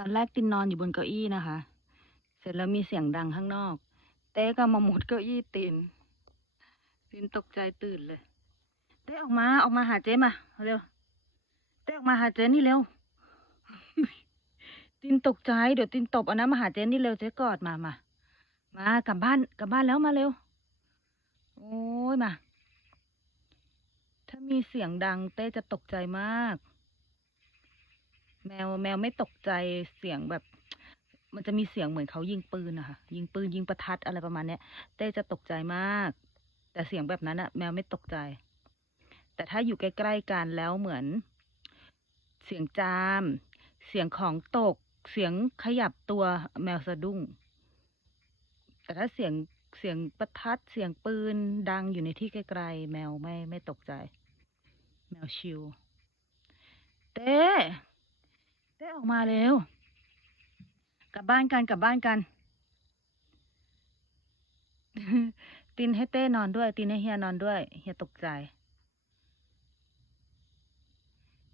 ตอนแรกตินนอนอยู่บนเก้าอี้นะคะ เสร็จแล้วมีเสียงดังข้างนอก เต้ก็มามุดเก้าอี้ตินตินตกใจตื่นเลย เต้ออกมาออกมาหาเจ๊มาเร็ว เต้ออกมาหาเจ๊นี่เร็ว ตินตกใจเดี๋ยวตินตบเอานะมาหาเจ๊นี่เร็วเจ๊กอดมามามากลับบ้านกลับบ้านแล้วมาเร็ว โอ้ยมา ถ้ามีเสียงดังเต้จะตกใจมาก แมวแมวไม่ตกใจเสียงแบบ มันจะมีเสียงเหมือนเขายิงปืนอะค่ะยิงปืนยิงประทัดอะไรประมาณเนี้ยเต้จะตกใจมาก แต่เสียงแบบนั้นอะแมวไม่ตกใจ แต่ถ้าอยู่ใกล้ๆกันแล้วเหมือน เสียงจาม เสียงของตก เสียงขยับตัวแมวสะดุ้ง แต่ถ้าเสียงเสียงประทัดเสียงปืนดังอยู่ในที่ไกลๆแมวไม่ไม่ตกใจ แมวชิวเต้ เต้ออกมาเร็วกลับบ้านกันกลับบ้านกัน ตินให้เต้นอนด้วย ตินให้เฮียนอนด้วย เฮียตกใจ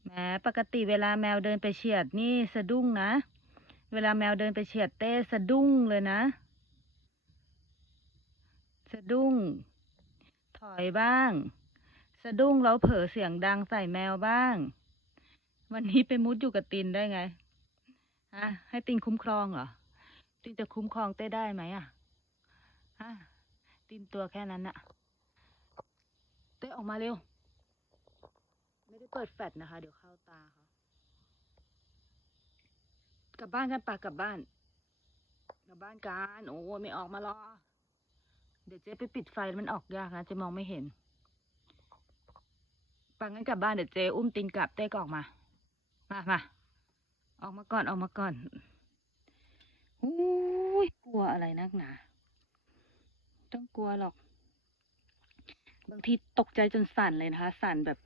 แหมปกติเวลาแมวเดินไปเฉียดนี่สะดุ้งนะ เวลาแมวเดินไปเฉียดเต้สะดุ้งเลยนะ สะดุ้ง ถอยบ้าง สะดุ้งแล้วเผลอเสียงดังใส่แมวบ้าง วันนี้ไปมุดอยู่กับตินได้ไงฮะให้ตินคุ้มครองเหรอ ตินจะคุ้มครองเต้ได้ไหมอะฮะตินตัวแค่นั้นน่ะเต้ออกมาเร็ว ไม่ได้เปิดแฟลชนะคะ เดี๋ยวเข้าตาเขากลับบ้านกันปะกลับบ้าน กลับบ้านกันโอ้ไม่ออกมารอ เดี๋ยวเจ๊ไปปิดไฟมันออกยากนะเจ๊มองไม่เห็นปังงั้นกลับบ้านเดี๋ยวเจ๊อุ้มตินกลับเต้ก็ออกมา มามาออกมาก่อนออกมาก่อนอุ้ยกลัวอะไรนักหนา ต้องกลัวหรอก บางทีตกใจจนสั่นเลยนะคะ สั่นแบบ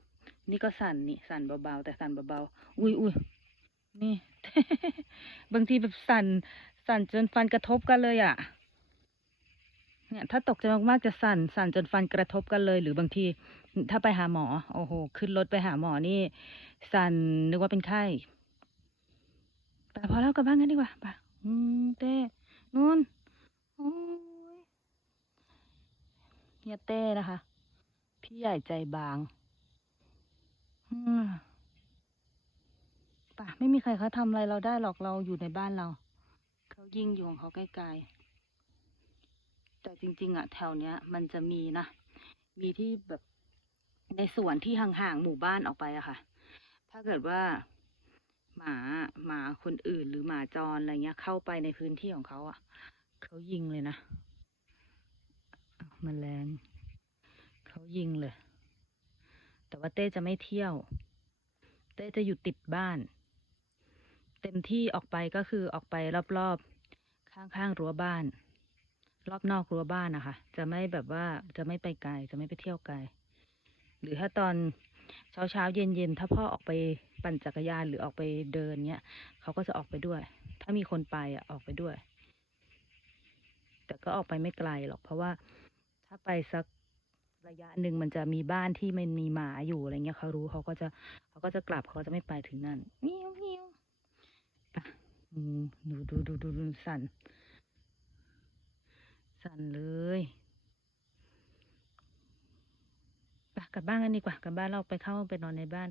นี่ก็สั่นนี่ สั่นเบาๆแต่สั่นเบาๆอุ้ยอุ้ยนี่ บางทีแบบสั่น สั่นจนฟันกระทบกันเลยอะ่ะ เนี่ย ถ้าตกใจมากๆจะสั่น สั่นจนฟันกระทบกันเลย หรือบางที ถ้าไปหาหมอ โอ้โห ขึ้นรถไปหาหมอนี่ สั่นนึกว่าเป็นไข้ไปพอแล้วกลับบ้านกันดีกว่าไปอืมเต้นู่นโอ้ยเฮียเต้นะคะ พี่ใหญ่ใจบางอืมป่ะไม่มีใครเขาทำอะไรเราได้หรอกเราอยู่ในบ้านเรา เขายิงอยู่ของเขาใกล้ๆ แต่จริง ๆอะแถวเนี้ย มันจะมีนะ มีที่แบบในสวนที่ห่างๆหมู่บ้านออกไปอะค่ะาเกิดว่า หมาหมาคนอื่นหรือหมาจรอะไรเงี้ย เข้าไปในพื้นที่ของเขาอะเขายิงเลยนะมแมลงเขายิงเลย แต่ว่าเต้จะไม่เที่ยว เต้จะอยู่ติดบ้าน เต็มที่ออกไปก็คือออกไปรอบๆ ข้างๆรั้วบ้าน รอบนอกรั้วบ้านนะคะ จะไม่แบบว่าจะไม่ไปไกล จะไม่ไปเที่ยวไกล หรือถ้าตอน ช้าเช้าเย็นเย็นๆถ้าพ่อออกไปปั่นจักรยานหรือออกไปเดินเนี้ยเขาก็จะออกไปด้วย ถ้ามีคนไปอะออกไปด้วย แต่ก็ออกไปไม่ไกลหรอกเพราะว่าถ้าไปสักระยะหนึ่งมันจะมีบ้านที่มันมีหมาอยู่อะไรเงี้ยเขารู้เขาก็จะเขาก็จะกลับเขาจะไม่ไปถึงนั่นเมียวเมียวอะดูดูดูดูดูสั่นสั่นเลยไป กลับบ้านกันดีกว่า กลับบ้านเราไปเข้าไปนอนในบ้าน